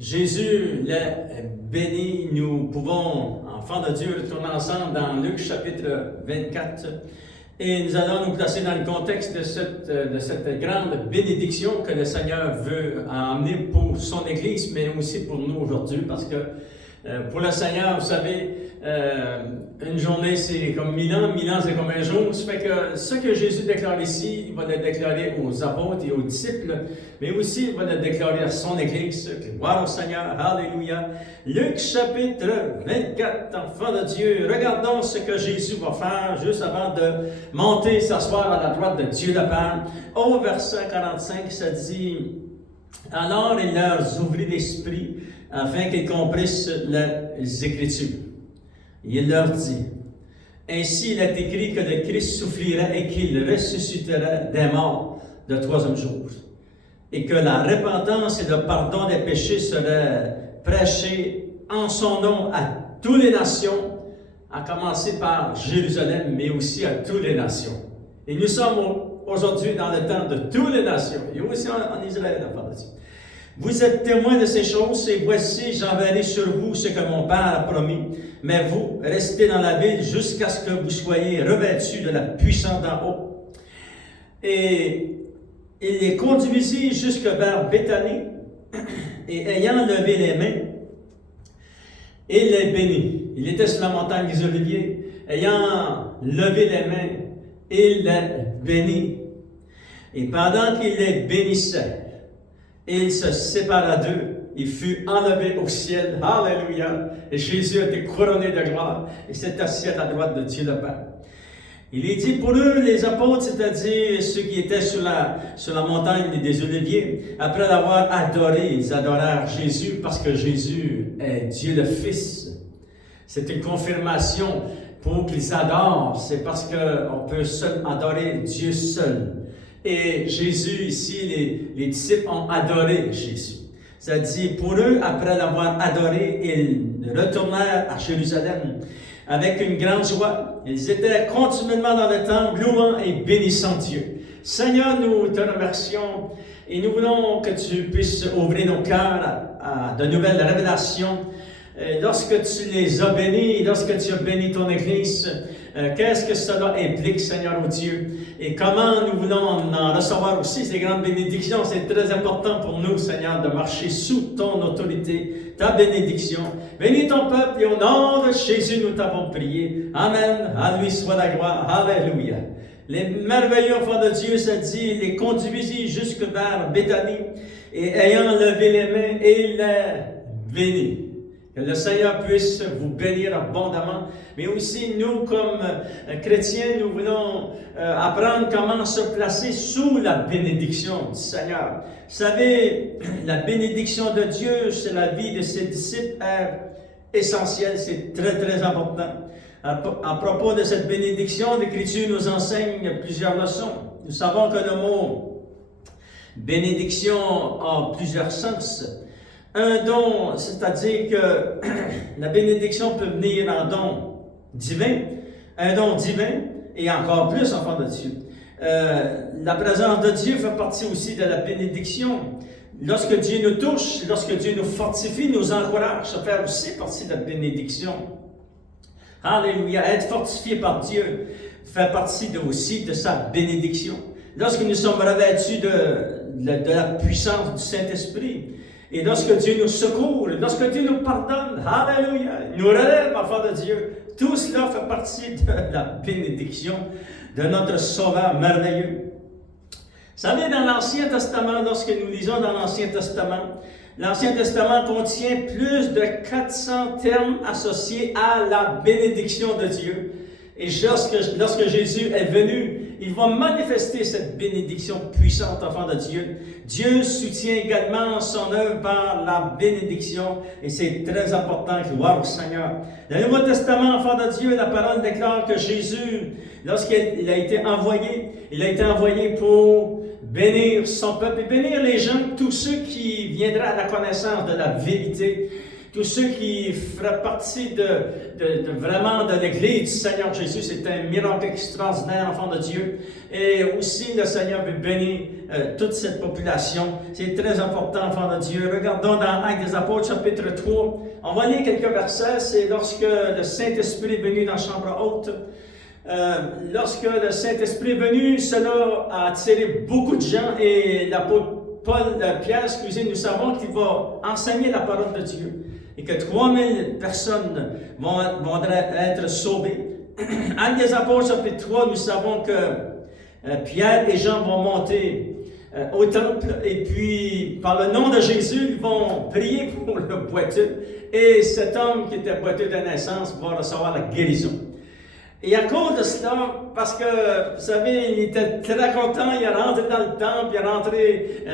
Jésus l'a béni. Nous pouvons, enfants de Dieu, retourner ensemble dans Luc chapitre 24 et nous allons nous placer dans le contexte de cette grande bénédiction que le Seigneur veut emmener pour son Église, mais aussi pour nous aujourd'hui, parce que pour le Seigneur, vous savez, une journée c'est comme 1000 ans c'est comme un jour. Ça fait que ce que Jésus déclare ici, il va le déclarer aux apôtres et aux disciples, mais aussi il va le déclarer à son Église. Gloire au Seigneur, alléluia. Luc chapitre 24, enfants de Dieu, regardons ce que Jésus va faire juste avant de monter s'asseoir à la droite de Dieu le Père. Au verset 45, ça dit: alors il leur ouvrit l'esprit afin qu'ils comprissent les Écritures. Il leur dit: ainsi il est écrit que le Christ souffrirait et qu'il ressusciterait des morts le troisième jour, et que la repentance et le pardon des péchés seraient prêchés en son nom à toutes les nations, à commencer par Jérusalem, mais aussi à toutes les nations. Et nous sommes aujourd'hui dans le temps de toutes les nations, et aussi en Israël, enfants de Dieu. Vous êtes témoins de ces choses, et voici, j'enverrai sur vous ce que mon Père a promis. Mais vous, restez dans la ville jusqu'à ce que vous soyez revêtus de la puissance d'en haut. Et il les conduisit jusque vers Béthanie, et ayant levé les mains, il les bénit. Il était sur la montagne des Oliviers, ayant levé les mains, il les bénit. Et pendant qu'il les bénissait, il se sépara d'eux, il fut enlevé au ciel, alléluia, et Jésus a été couronné de gloire, et s'est assis à la droite de Dieu le Père. Il est dit pour eux, les apôtres, c'est-à-dire ceux qui étaient sur la montagne des Oliviers, après l'avoir adoré, ils adorèrent Jésus parce que Jésus est Dieu le Fils. C'est une confirmation pour qu'ils adorent, c'est parce qu'on peut seul adorer Dieu seul. Et Jésus, ici, les disciples ont adoré Jésus. Ça dit, pour eux, après l'avoir adoré, ils retournèrent à Jérusalem avec une grande joie. Ils étaient continuellement dans le temple, louant et bénissant Dieu. Seigneur, nous te remercions et nous voulons que tu puisses ouvrir nos cœurs à de nouvelles révélations. Lorsque tu les as bénis, lorsque tu as béni ton Église, qu'est-ce que cela implique, Seigneur, oh Dieu? Et comment nous voulons en recevoir aussi ces grandes bénédictions? C'est très important pour nous, Seigneur, de marcher sous ton autorité, ta bénédiction. Bénis ton peuple et au nom de Jésus, nous t'avons prié. Amen. À lui soit la gloire. Alléluia. Les merveilleux enfants de Dieu, ça dit, les conduisit jusque vers Béthanie et ayant levé les mains, il les bénit. Que le Seigneur puisse vous bénir abondamment, mais aussi nous, comme chrétiens, nous voulons apprendre comment se placer sous la bénédiction du Seigneur. Vous savez, la bénédiction de Dieu sur la vie de ses disciples est essentielle, c'est très très important. À propos de cette bénédiction, l'Écriture nous enseigne plusieurs leçons. Nous savons que le mot bénédiction a plusieurs sens. Un don, c'est-à-dire que la bénédiction peut venir en don divin, un don divin, et encore plus enfant de Dieu. La présence de Dieu fait partie aussi de la bénédiction. Lorsque Dieu nous touche, lorsque Dieu nous fortifie, nous encourage, ça fait aussi partie de la bénédiction. Alléluia, être fortifié par Dieu fait partie aussi de sa bénédiction. Lorsque nous sommes revêtus de la puissance du Saint-Esprit, et lorsque Dieu nous secourt, lorsque Dieu nous pardonne, alléluia, nous relève, enfants de Dieu, tout cela fait partie de la bénédiction de notre Sauveur merveilleux. Vous savez, dans l'Ancien Testament, lorsque nous lisons dans l'Ancien Testament contient plus de 400 termes associés à la bénédiction de Dieu. Et lorsque Jésus est venu, il va manifester cette bénédiction puissante, enfant de Dieu. Dieu soutient également son œuvre par la bénédiction, et c'est très important, gloire au Seigneur. Dans le Nouveau Testament, enfant de Dieu, la parole déclare que Jésus, lorsqu'il a été envoyé pour bénir son peuple et bénir les gens, tous ceux qui viendraient à la connaissance de la vérité, tous ceux qui feraient partie vraiment de l'Église du Seigneur Jésus. C'est un miracle extraordinaire, enfant de Dieu. Et aussi, le Seigneur veut bénir toute cette population. C'est très important, enfants de Dieu. Regardons dans Actes des Apôtres, chapitre 3. On va lire quelques versets. C'est lorsque le Saint-Esprit est venu dans la chambre haute. Lorsque le Saint-Esprit est venu, cela a attiré beaucoup de gens et l'apôtre Pierre, nous savons qu'il va enseigner la parole de Dieu et que 3000 personnes vont être sauvées. Actes des Apôtres, chapitre 3, nous savons que Pierre et Jean vont monter au temple et puis, par le nom de Jésus, ils vont prier pour le boiteux et cet homme qui était boiteux de naissance va recevoir la guérison. Et à cause de cela, parce que, vous savez, il était très content, il est rentré dans le temple, il est rentré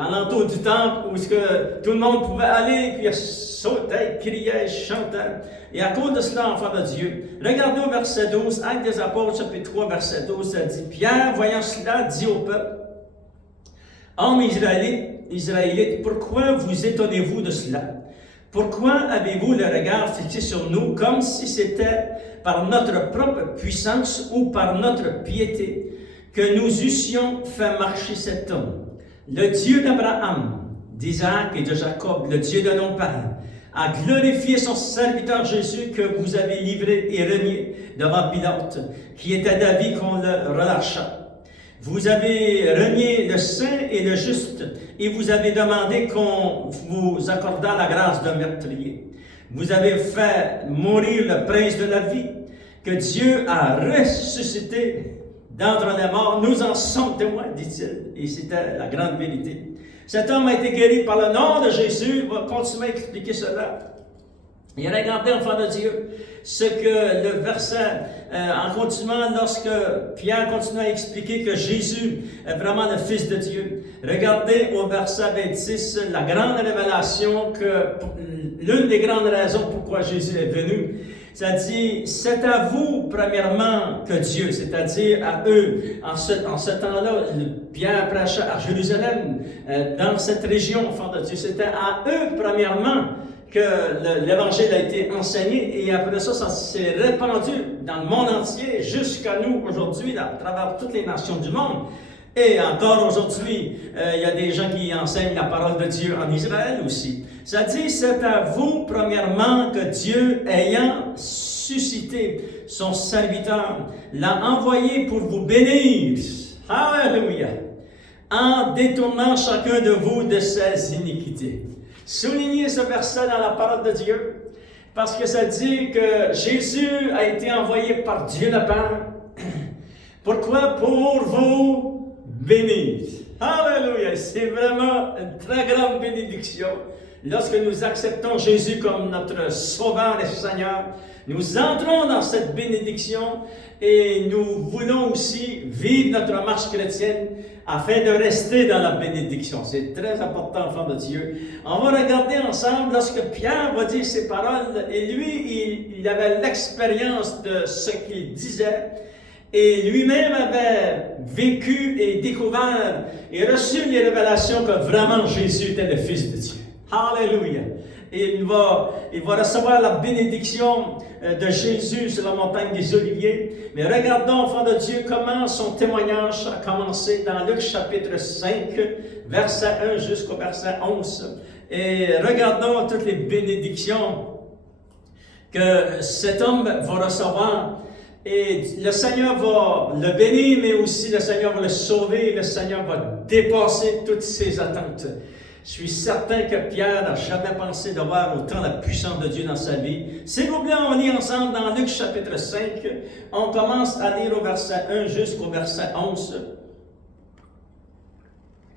à l'entour du temple où tout le monde pouvait aller, puis il sautait, il criait, il chantait. Et à cause de cela, enfant de Dieu, regardez au verset 12, Actes des Apôtres, chapitre 3, verset 12, ça dit, Pierre, voyant cela, dit au peuple, Hommes Israélites, pourquoi vous étonnez-vous de cela? Pourquoi avez-vous le regard fixé sur nous comme si c'était par notre propre puissance ou par notre piété que nous eussions fait marcher cet homme? Le Dieu d'Abraham, d'Isaac et de Jacob, le Dieu de nos parents, a glorifié son serviteur Jésus que vous avez livré et renié devant Pilate, qui était d'avis qu'on le relâcha. Vous avez renié le saint et le juste, et vous avez demandé qu'on vous accordât la grâce d'un meurtrier. Vous avez fait mourir le prince de la vie, que Dieu a ressuscité d'entre les morts. Nous en sommes témoins, dit-il, et c'était la grande vérité. Cet homme a été guéri par le nom de Jésus. Il va continuer à expliquer cela. Et regardez, enfants de Dieu, ce que le verset, en continuant, lorsque Pierre continue à expliquer que Jésus est vraiment le Fils de Dieu. Regardez au verset 26, la grande révélation l'une des grandes raisons pourquoi Jésus est venu. Ça dit, c'est à vous, premièrement, que Dieu, c'est-à-dire à eux, en ce temps-là, Pierre prêchait à Jérusalem, dans cette région, enfants de Dieu, c'était à eux, premièrement, que l'Évangile a été enseigné et après ça, ça s'est répandu dans le monde entier jusqu'à nous aujourd'hui, à travers toutes les nations du monde. Et encore aujourd'hui, il y a des gens qui enseignent la parole de Dieu en Israël aussi. Ça dit, c'est à vous, premièrement, que Dieu, ayant suscité son serviteur, l'a envoyé pour vous bénir. Alléluia! En détournant chacun de vous de ses iniquités. Soulignez ce verset dans la parole de Dieu, parce que ça dit que Jésus a été envoyé par Dieu le Père. Pourquoi? Pour vous bénir. Alléluia! C'est vraiment une très grande bénédiction. Lorsque nous acceptons Jésus comme notre Sauveur et Seigneur, nous entrons dans cette bénédiction et nous voulons aussi vivre notre marche chrétienne afin de rester dans la bénédiction. C'est très important, enfants de Dieu. On va regarder ensemble lorsque Pierre va dire ces paroles, et lui, il avait l'expérience de ce qu'il disait, et lui-même avait vécu et découvert et reçu les révélations que vraiment Jésus était le Fils de Dieu. Alléluia! Et il va recevoir la bénédiction de Jésus sur la montagne des Oliviers. Mais regardons, enfants de Dieu, comment son témoignage a commencé dans Luc chapitre 5, verset 1 jusqu'au verset 11. Et regardons toutes les bénédictions que cet homme va recevoir. Et le Seigneur va le bénir, mais aussi le Seigneur va le sauver. Le Seigneur va dépasser toutes ses attentes. Je suis certain que Pierre n'a jamais pensé d'avoir autant la puissance de Dieu dans sa vie. S'il vous plaît, on lit ensemble dans Luc chapitre 5. On commence à lire au verset 1 jusqu'au verset 11.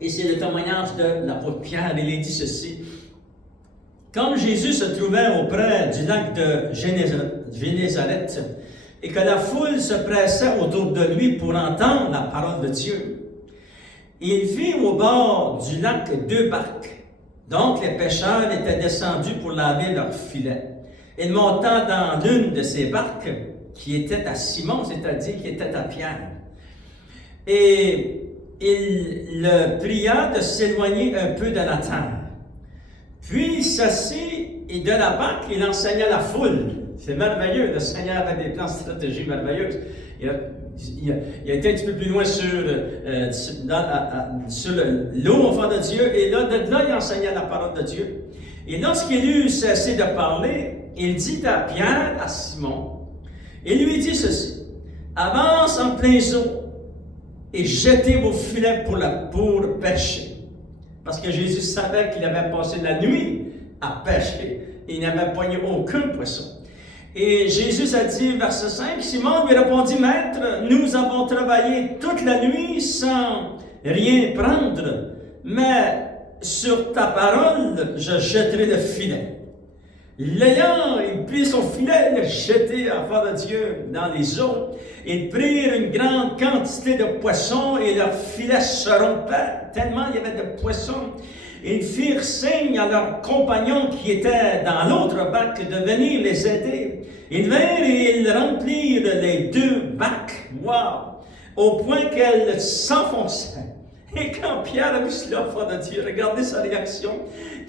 Et c'est le témoignage de l'apôtre Pierre. Il est dit ceci. Comme Jésus se trouvait auprès du lac de Génézareth et que la foule se pressait autour de lui pour entendre la parole de Dieu, il vit au bord du lac 2 barques. Donc les pêcheurs étaient descendus pour laver leurs filets. Il monta dans l'une de ces barques qui était à Simon, c'est-à-dire qui était à Pierre. Et il le pria de s'éloigner un peu de la terre. Puis il s'assit et de la barque, il enseigna la foule. C'est merveilleux, le Seigneur avait des plans de stratégie merveilleuses. il a été un petit peu plus loin sur l'eau, enfant de Dieu, et là, de là, il enseignait la parole de Dieu. Et lorsqu'il eut cessé de parler, il dit à Pierre, à Simon, il lui dit ceci, avance en plein eau et jetez vos filets pour pêcher. Parce que Jésus savait qu'il avait passé la nuit à pêcher. Il n'avait poigné aucun poisson. Et Jésus a dit, verset 5, Simon lui répondit, Maître, nous avons travaillé toute la nuit sans rien prendre, mais sur ta parole, je jetterai le filet. L'ayant, il prit son filet, il l'a jeté à faveur de Dieu dans les eaux. Ils prirent une grande quantité de poissons et leurs filets se rompaient, tellement il y avait de poissons. Ils firent signe à leurs compagnons qui étaient dans l'autre bac de venir les aider. Ils vinrent et ils remplirent les 2 bacs, wow, au point qu'elles s'enfonçaient. Et quand Pierre a vu cela, enfant de Dieu, regardez sa réaction.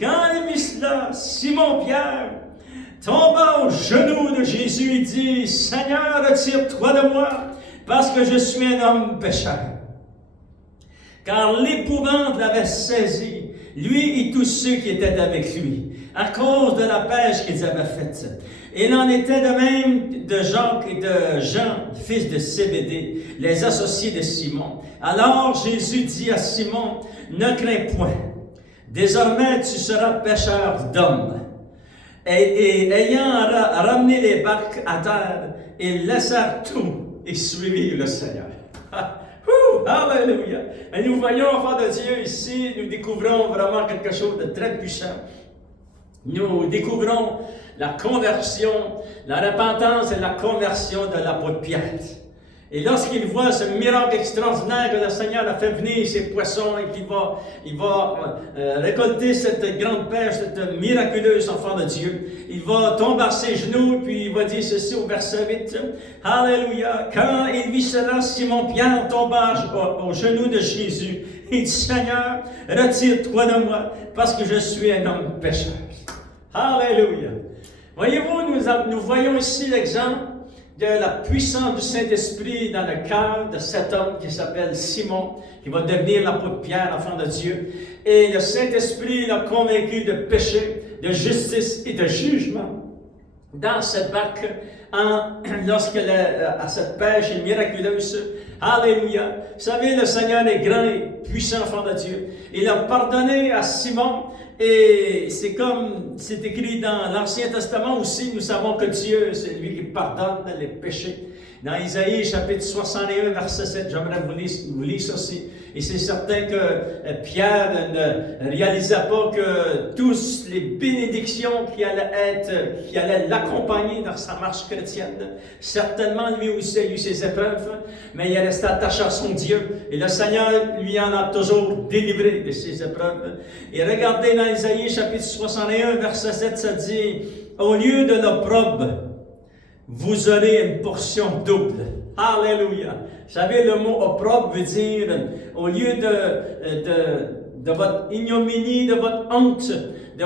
Quand il a vu cela, Simon-Pierre tomba aux genoux de Jésus et dit, Seigneur, retire-toi de moi, parce que je suis un homme pécheur. Car l'épouvante l'avait saisi, lui et tous ceux qui étaient avec lui, à cause de la pêche qu'ils avaient faite. Il en était de même de Jacques et de Jean, fils de Zébédée, les associés de Simon. Alors Jésus dit à Simon, ne crains point, désormais tu seras pêcheur d'hommes. Et ayant ramené les barques à terre, ils laissèrent tout et suivirent le Seigneur. Alléluia! Et nous voyons, enfants de Dieu, ici, nous découvrons vraiment quelque chose de très puissant. Nous découvrons la conversion, la repentance et la conversion de l'apôtre Pierre. Et lorsqu'il voit ce miracle extraordinaire que le Seigneur a fait venir ces poissons et qu'il va récolter cette grande pêche, cette miraculeuse enfant de Dieu, il va tomber à ses genoux puis il va dire ceci au verset 8. Alléluia! Quand il vit cela, Simon-Pierre tomba aux genoux de Jésus. Il dit, Seigneur, retire-toi de moi parce que je suis un homme pécheur. Alléluia! Voyez-vous, nous voyons ici l'exemple de la puissance du Saint-Esprit dans le cœur de cet homme qui s'appelle Simon, qui va devenir l'apôtre Pierre, enfant de Dieu. Et le Saint-Esprit l'a convaincu de péché, de justice et de jugement dans cette barque lorsqu'elle est à cette pêche miraculeuse. Alléluia! Vous savez, le Seigneur est grand et puissant, enfant de Dieu. Il a pardonné à Simon. Et c'est comme c'est écrit dans l'Ancien Testament aussi, nous savons que Dieu, c'est lui qui pardonne les péchés. Dans Isaïe, chapitre 61, verset 7, j'aimerais vous lire ceci. Et c'est certain que Pierre ne réalisait pas que toutes les bénédictions qui allaient l'accompagner dans sa marche chrétienne, certainement lui aussi a eu ses épreuves, mais il est resté attaché à son Dieu. Et le Seigneur lui en a toujours délivré de ses épreuves. Et regardez dans Isaïe, chapitre 61, verset 7, ça dit, au lieu de l'opprobre, vous aurez une portion double. Alléluia! Vous savez, le mot opprobre veut dire, au lieu de votre ignominie, de votre honte, de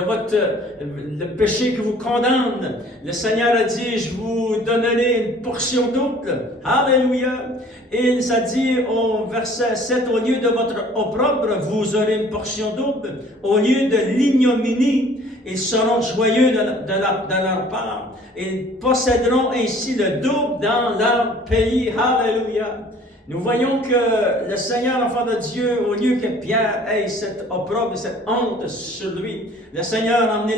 le péché qui vous condamne, le Seigneur a dit, je vous donnerai une portion double. Alléluia! Et ça dit au verset 7, au lieu de votre opprobre, vous aurez une portion double. Au lieu de l'ignominie, ils seront joyeux de leur part. Ils posséderont ainsi le double dans leur pays. Alléluia! Nous voyons que le Seigneur, enfant de Dieu, au lieu que Pierre ait cette opprobre et cette honte sur lui, le Seigneur a amené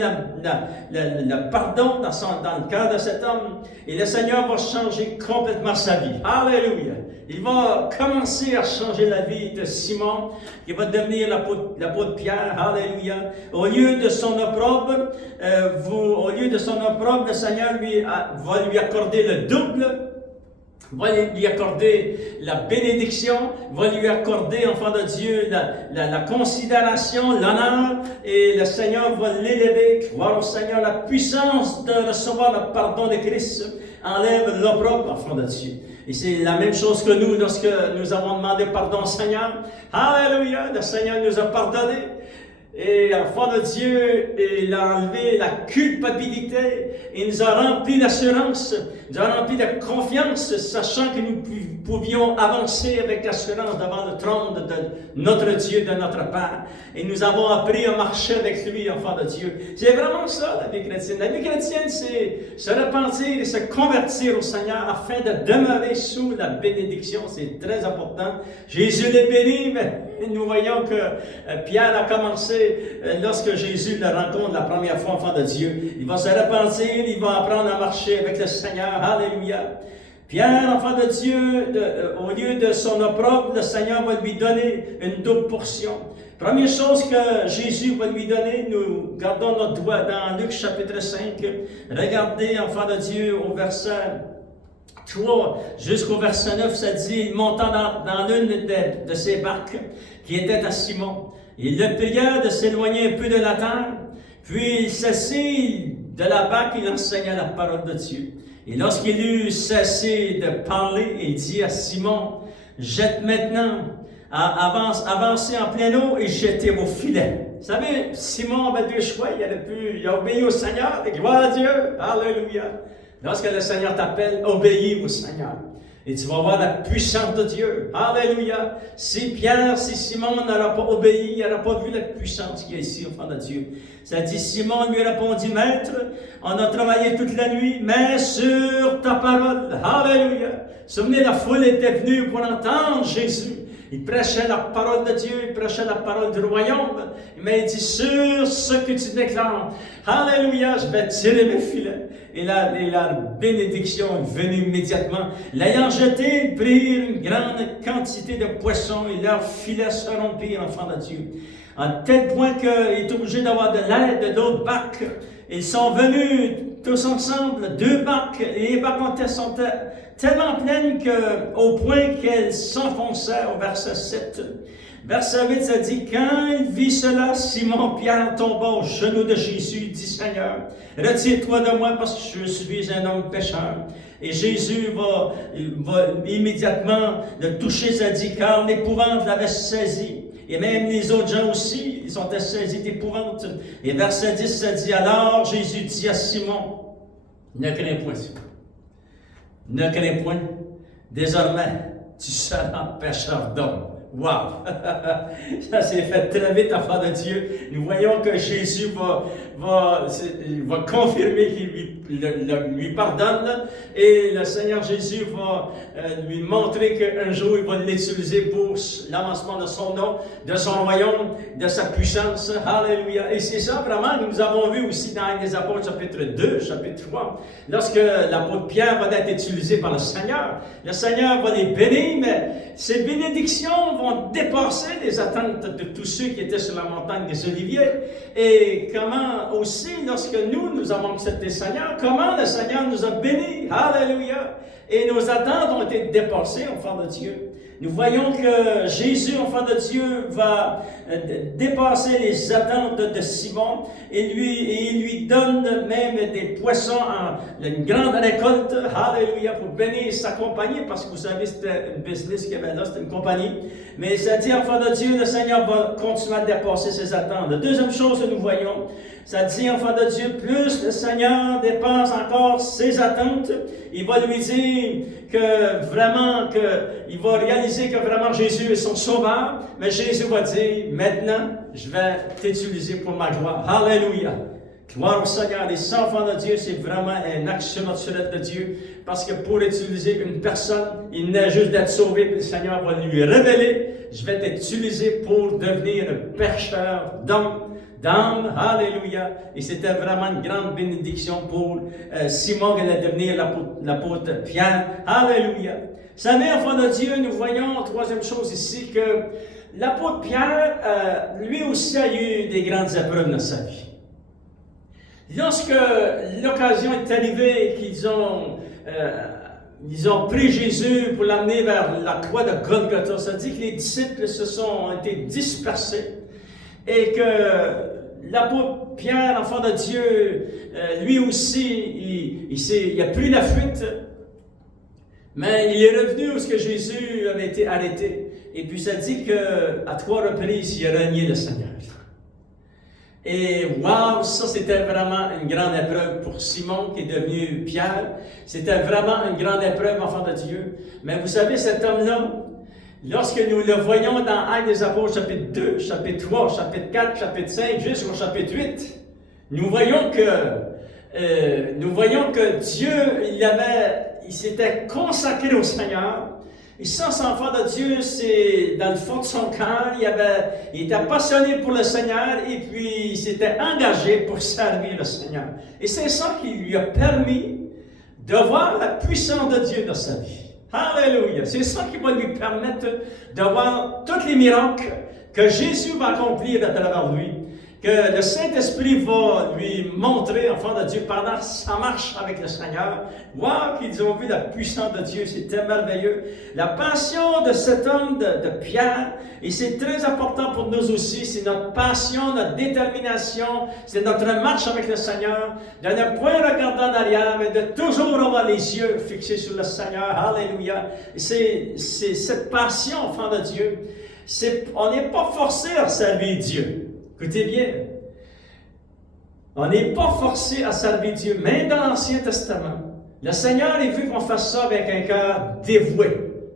le pardon dans le cœur de cet homme. Et le Seigneur va changer complètement sa vie. Alléluia! Il va commencer à changer la vie de Simon, qui va devenir l'apôtre Pierre. Alléluia! Au lieu de son opprobre, le Seigneur va lui accorder le double. Va lui accorder la bénédiction, va lui accorder, enfant de Dieu, la considération, l'honneur, et le Seigneur va l'élever. Gloire au Seigneur, la puissance de recevoir le pardon de Christ enlève l'opprobre, enfant de Dieu. Et c'est la même chose que nous, lorsque nous avons demandé pardon au Seigneur. Alléluia, le Seigneur nous a pardonné. Et enfant de Dieu, il a enlevé la culpabilité, il nous a rempli d'assurance, il nous a rempli de confiance, sachant que nous pouvions avancer avec assurance devant le trône de notre Dieu, de notre Père. Et nous avons appris à marcher avec lui, enfant de Dieu. C'est vraiment ça, la vie chrétienne. La vie chrétienne, c'est se repentir et se convertir au Seigneur afin de demeurer sous la bénédiction. C'est très important. Jésus l'est béni, mais nous voyons que Pierre a commencé, lorsque Jésus le rencontre la première fois, enfant de Dieu, il va se repentir, il va apprendre à marcher avec le Seigneur. Alléluia. Pierre, enfant de Dieu, au lieu de son opprobre, le Seigneur va lui donner une double portion. Première chose que Jésus va lui donner, nous gardons notre doigt dans Luc chapitre 5. Regardez, enfant de Dieu, au verset 3 jusqu'au verset 9, ça dit, montant dans l'une de ses barques qui était à Simon. Il le pria de s'éloigner un peu de la terre, puis il s'assit de la barque, il enseigna la parole de Dieu. Et lorsqu'il eut cessé de parler, il dit à Simon, jette maintenant, avancez en pleine eau et jetez vos filets. Vous savez, Simon avait deux choix, il a obéi au Seigneur, et gloire à Dieu, alléluia. Lorsque le Seigneur t'appelle, obéis au Seigneur. Et tu vas voir la puissance de Dieu. Alléluia. Si Pierre, si Simon n'aura pas obéi, il n'aura pas vu la puissance qu'il y a ici, enfant de Dieu. Ça dit, Simon lui répondit, Maître, on a travaillé toute la nuit, mais sur ta parole. Alléluia. Souvenez, la foule était venue pour entendre Jésus. Il prêchait la parole de Dieu, il prêchait la parole du royaume, mais il dit, sur ce que tu déclares, alléluia, je vais tirer mes filets. Et la bénédiction est venue immédiatement. L'ayant jeté, ils prirent une grande quantité de poissons et leurs filets se rompirent, enfants de Dieu. À tel point qu'il est obligé d'avoir de l'aide d'autres barques. Ils sont venus tous ensemble, deux barques, et les barques sont tellement pleines au point qu'elles s'enfonçaient au verset 7. Verset 8, ça dit, quand il vit cela, Simon-Pierre tomba aux genoux de Jésus, dit, Seigneur, retire-toi de moi parce que je suis un homme pécheur. Et Jésus va immédiatement le toucher, ça dit, car l'épouvante l'avait saisi. Et même les autres gens aussi, ils sont saisis d'épouvante. Et verset 10, ça dit, alors Jésus dit à Simon, ne crains point, Simon. Ne crains point. Désormais, tu seras pécheur d'hommes. Wow! Ça s'est fait très vite, enfant de Dieu. Nous voyons que Jésus va confirmer qu'il lui pardonne et le Seigneur Jésus va lui montrer qu'un jour il va l'utiliser pour l'avancement de son nom, de son royaume, de sa puissance. Alléluia! Et c'est ça vraiment que nous avons vu aussi dans les Apôtres chapitre 2, chapitre 3, lorsque l'apôtre Pierre va être utilisé par le Seigneur va les bénir, mais ces bénédictions vont dépasser les attentes de tous ceux qui étaient sur la montagne des Oliviers. Et comment aussi, lorsque nous avons accepté le Seigneur, comment le Seigneur nous a bénis. Alléluia! Et nos attentes ont été dépassées, enfants de Dieu. Nous voyons que Jésus, enfant de Dieu, va dépasser les attentes de Simon et il lui donne même des poissons, une grande récolte, alléluia, pour bénir sa compagnie, parce que vous savez, c'était une business qu'il y avait là, c'était une compagnie. Mais ça dit, enfant de Dieu, le Seigneur va continuer à dépasser ses attentes. La deuxième chose que nous voyons, ça dit, enfant de Dieu, plus le Seigneur dépasse encore ses attentes, il va lui dire que vraiment, il va réaliser que vraiment Jésus est son sauveur, mais Jésus va dire, maintenant, je vais t'utiliser pour ma gloire. Alléluia! Gloire au Seigneur. Les enfants de Dieu, c'est vraiment un action naturelle de Dieu, parce que pour utiliser une personne, il n'est juste d'être sauvé, puis le Seigneur va lui révéler, je vais t'utiliser pour devenir un pécheur d'hommes. Alléluia. Et c'était vraiment une grande bénédiction pour Simon qui allait devenir l'apôtre Pierre. Alléluia. Vous savez, enfants de Dieu, nous voyons, troisième chose ici, que l'apôtre Pierre, lui aussi a eu des grandes épreuves dans sa vie. Lorsque l'occasion est arrivée qu'ils ont pris Jésus pour l'amener vers la croix de Golgotha, ça dit que les disciples ont été dispersés. Et que l'apôtre Pierre, enfant de Dieu, lui aussi, il a pris la fuite, mais il est revenu où Jésus avait été arrêté. Et puis ça dit qu'à 3 reprises, il a renié le Seigneur. Et wow, ça c'était vraiment une grande épreuve pour Simon qui est devenu Pierre. C'était vraiment une grande épreuve, enfant de Dieu. Mais vous savez, cet homme-là, lorsque nous le voyons dans Actes des Apôtres, chapitre 2, chapitre 3, chapitre 4, chapitre 5, jusqu'au chapitre 8, nous voyons que Dieu, il s'était consacré au Seigneur. Et ça, cet enfant de Dieu, c'est dans le fond de son cœur, il était passionné pour le Seigneur et puis il s'était engagé pour servir le Seigneur. Et c'est ça qui lui a permis de voir la puissance de Dieu dans sa vie. Alléluia! C'est ça qui va lui permettre de voir tous les miracles que Jésus va accomplir à travers lui. Que le Saint-Esprit va lui montrer, enfant de Dieu, pendant sa marche avec le Seigneur, voir qu'ils ont vu la puissance de Dieu, c'était merveilleux. La passion de cet homme de Pierre, et c'est très important pour nous aussi, c'est notre passion, notre détermination, c'est notre marche avec le Seigneur, de ne point regarder en arrière, mais de toujours avoir les yeux fixés sur le Seigneur. Alléluia! C'est cette passion, enfant de Dieu, on n'est pas forcé à servir Dieu. Écoutez bien, on n'est pas forcé à servir Dieu, même dans l'Ancien Testament. Le Seigneur est vu qu'on fasse ça avec un cœur dévoué.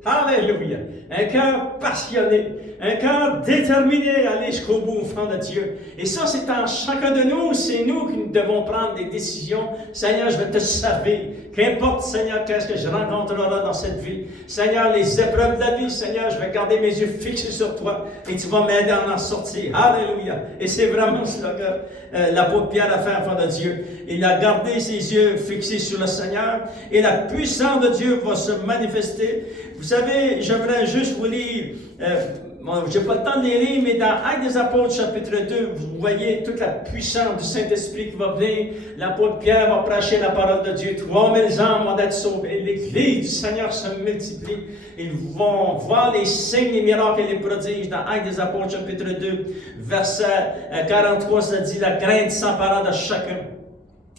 Alléluia! Un cœur passionné, un cœur déterminé à aller jusqu'au bout, enfant de Dieu. Et ça, c'est en chacun de nous, c'est nous qui devons prendre des décisions. Seigneur, je vais te servir. Qu'importe, Seigneur, qu'est-ce que je rencontrerai dans cette vie. Seigneur, les épreuves de la vie, Seigneur, je vais garder mes yeux fixés sur toi et tu vas m'aider à en sortir. Alléluia! Et c'est vraiment cela que l'apôtre Pierre a fait, enfant de Dieu. Il a gardé ses yeux fixés sur le Seigneur et la puissance de Dieu va se manifester. Vous savez, j'aimerais juste vous lire, je n'ai pas le temps de les lire, mais dans Actes des Apôtres, chapitre 2, vous voyez toute la puissance du Saint-Esprit qui va venir. L'apôtre Pierre va prêcher la parole de Dieu. 3000 âmes vont être sauvées. L'Église du Seigneur se multiplie. Ils vont voir les signes, les miracles et les prodiges. Dans Actes des Apôtres, chapitre 2, verset 43, ça dit « La crainte s'empara de chacun.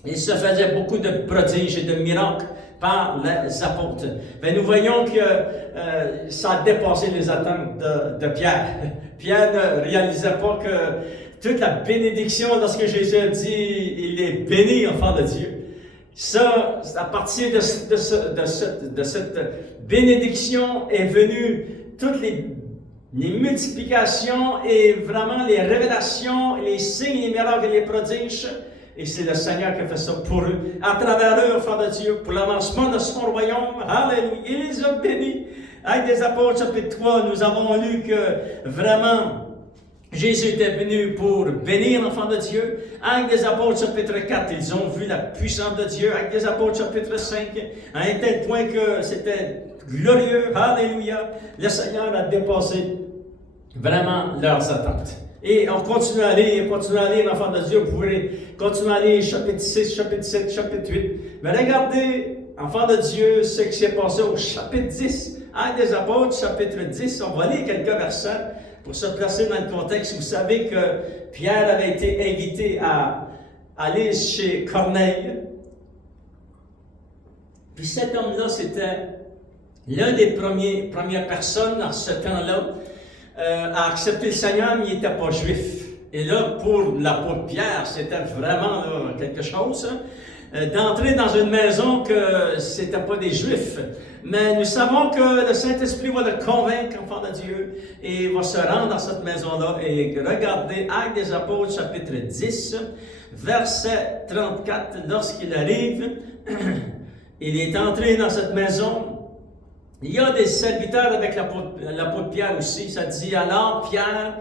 Il se faisait beaucoup de prodiges et de miracles par les apôtres. » Mais nous voyons que ça a dépassé les attentes de Pierre. Pierre ne réalisait pas que toute la bénédiction, lorsque Jésus a dit « Il est béni, enfant de Dieu », ça, à partir de cette bénédiction est venue toutes les multiplications et vraiment les révélations, les signes, les miracles et les prodiges. Et c'est le Seigneur qui a fait ça pour eux, à travers eux, enfants de Dieu, pour l'avancement de son royaume. Alléluia! Il les a bénis. Actes des Apôtres, chapitre 3, nous avons lu que vraiment, Jésus était venu pour bénir l'enfant de Dieu. Actes des Apôtres, chapitre 4, ils ont vu la puissance de Dieu. Actes des Apôtres, chapitre 5, à un tel point que c'était glorieux. Alléluia! Le Seigneur a dépassé vraiment leurs attentes. Et on continue à lire, l'enfant de Dieu. Vous pouvez continuer à lire chapitre 6, chapitre 7, chapitre 8. Mais regardez, enfant de Dieu, ce qui s'est passé au chapitre 10. Actes des Apôtres, chapitre 10. On va lire quelques versets pour se placer dans le contexte. Vous savez que Pierre avait été invité à aller chez Corneille. Puis cet homme-là, c'était l'un des premières personnes dans ce temps-là à accepter le Seigneur, mais il n'était pas juif. Et là, pour l'apôtre Pierre, c'était vraiment là, quelque chose, d'entrer dans une maison que c'était pas des Juifs. Mais nous savons que le Saint-Esprit va le convaincre, enfant de Dieu, et il va se rendre dans cette maison-là. Et regardez, Actes des Apôtres, chapitre 10, verset 34, lorsqu'il arrive, il est entré dans cette maison. Il y a des serviteurs avec l'apôtre Pierre aussi. Ça dit, alors Pierre,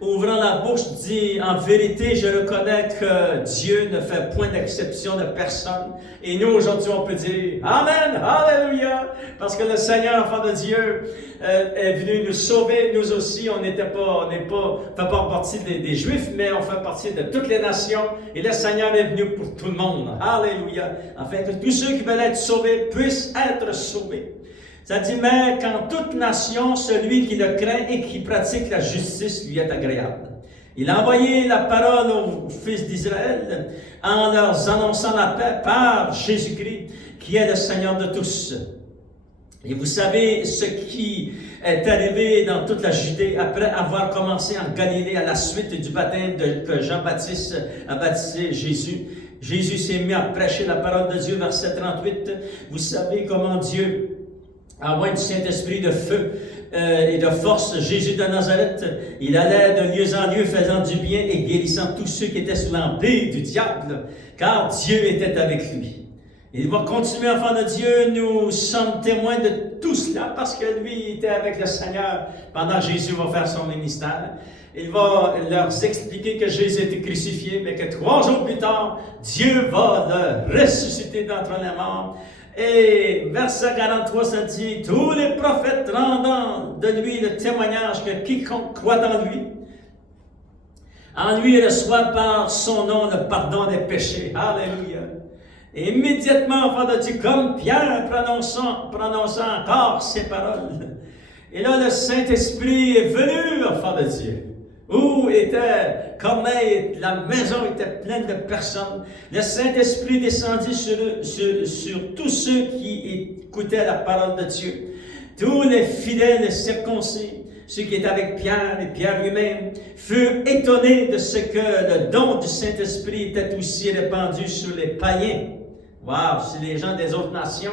ouvrant la bouche, dit, en vérité, je reconnais que Dieu ne fait point d'exception de personne. Et nous, aujourd'hui, on peut dire, Amen, Alléluia, parce que le Seigneur, enfant de Dieu, est venu nous sauver. Nous aussi, on fait pas partie des Juifs, mais on fait partie de toutes les nations. Et le Seigneur est venu pour tout le monde. Alléluia. Afin que tous ceux qui veulent être sauvés puissent être sauvés. Ça dit, mais qu'en toute nation, celui qui le craint et qui pratique la justice lui est agréable. Il a envoyé la parole aux fils d'Israël en leur annonçant la paix par Jésus-Christ, qui est le Seigneur de tous. Et vous savez ce qui est arrivé dans toute la Judée après avoir commencé en Galilée à la suite du baptême que Jean-Baptiste a baptisé Jésus. Jésus s'est mis à prêcher la parole de Dieu, verset 38. Vous savez comment Dieu envoie du Saint-Esprit de feu et de force. Jésus de Nazareth, il allait de lieu en lieu faisant du bien et guérissant tous ceux qui étaient sous l'empire du diable, car Dieu était avec lui. Il va continuer, enfant de Dieu, nous sommes témoins de tout cela parce que lui était avec le Seigneur pendant que Jésus va faire son ministère. Il va leur expliquer que Jésus était crucifié, mais que 3 jours plus tard, Dieu va le ressusciter d'entre les morts. Et verset 43, ça dit, tous les prophètes rendant de lui le témoignage que quiconque croit en lui reçoit par son nom le pardon des péchés. Alléluia. Et immédiatement, enfant de Dieu, comme Pierre prononçant encore ces paroles. Et là, le Saint-Esprit est venu, enfant de Dieu. Où était Corneille, la maison était pleine de personnes. Le Saint-Esprit descendit sur tous ceux qui écoutaient la parole de Dieu. Tous les fidèles circoncis, ceux qui étaient avec Pierre et Pierre lui-même, furent étonnés de ce que le don du Saint-Esprit était aussi répandu sur les païens. Wow, sur les gens des autres nations.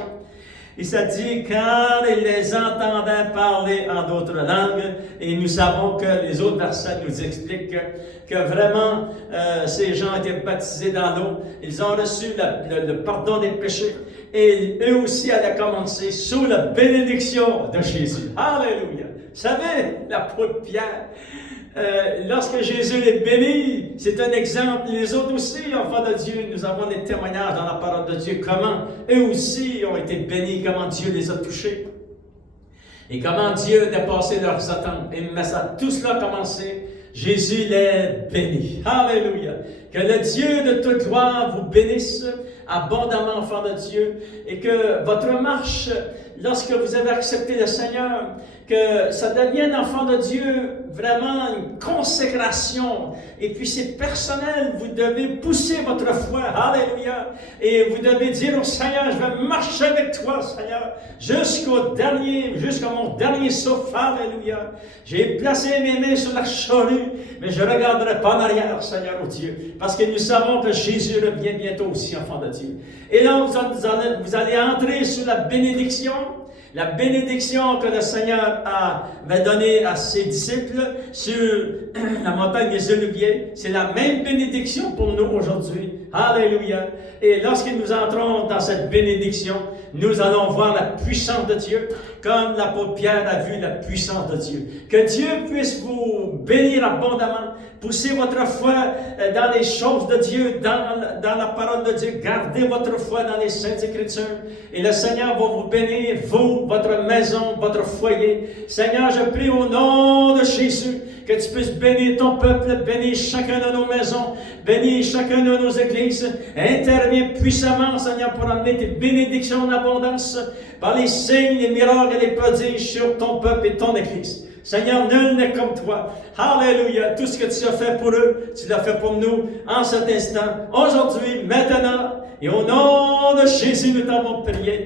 Et ça dit, car ils les entendaient parler en d'autres langues, et nous savons que les autres versets nous expliquent que vraiment ces gens étaient baptisés dans l'eau, ils ont reçu le pardon des péchés, et eux aussi allaient commencer sous la bénédiction de Jésus. Alléluia! Vous savez, l'apôtre Pierre, lorsque Jésus est béni, c'est un exemple. Les autres aussi, enfants de Dieu, nous avons des témoignages dans la parole de Dieu, comment eux aussi ont été bénis, comment Dieu les a touchés. Et comment Dieu a dépassé leurs attentes. Et mais ça, tout cela a commencé, Jésus les bénit. Alléluia! Que le Dieu de toute gloire vous bénisse abondamment, enfants de Dieu, et que votre marche, lorsque vous avez accepté le Seigneur, que ça devienne, enfant de Dieu, vraiment une consécration. Et puis c'est personnel, vous devez pousser votre foi, alléluia. Et vous devez dire au Seigneur, je vais marcher avec toi, Seigneur, jusqu'à mon dernier souffle, alléluia. J'ai placé mes mains sur la charrue, mais je ne regarderai pas en arrière, Seigneur, oh Dieu, parce que nous savons que Jésus revient bientôt aussi, enfant de Dieu. Et là, vous allez entrer sous la bénédiction que le Seigneur avait donnée à ses disciples sur la montagne des Oliviers. C'est la même bénédiction pour nous aujourd'hui. Alléluia. Et lorsque nous entrons dans cette bénédiction, nous allons voir la puissance de Dieu, comme l'apôtre Pierre a vu la puissance de Dieu. Que Dieu puisse vous bénir abondamment, pousser votre foi dans les choses de Dieu, dans la parole de Dieu. Gardez votre foi dans les Saintes Écritures. Et le Seigneur va vous bénir, vous, votre maison, votre foyer. Seigneur, je prie au nom de Jésus que tu puisses bénir ton peuple, bénir chacun de nos maisons, bénir chacun de nos églises. Interviens puissamment, Seigneur, pour amener tes bénédictions en abondance par les signes, les miracles et les prodiges sur ton peuple et ton église. Seigneur, nul n'est comme toi. Alléluia. Tout ce que tu as fait pour eux, tu l'as fait pour nous en cet instant, aujourd'hui, maintenant. Et au nom de Jésus, nous t'avons prié.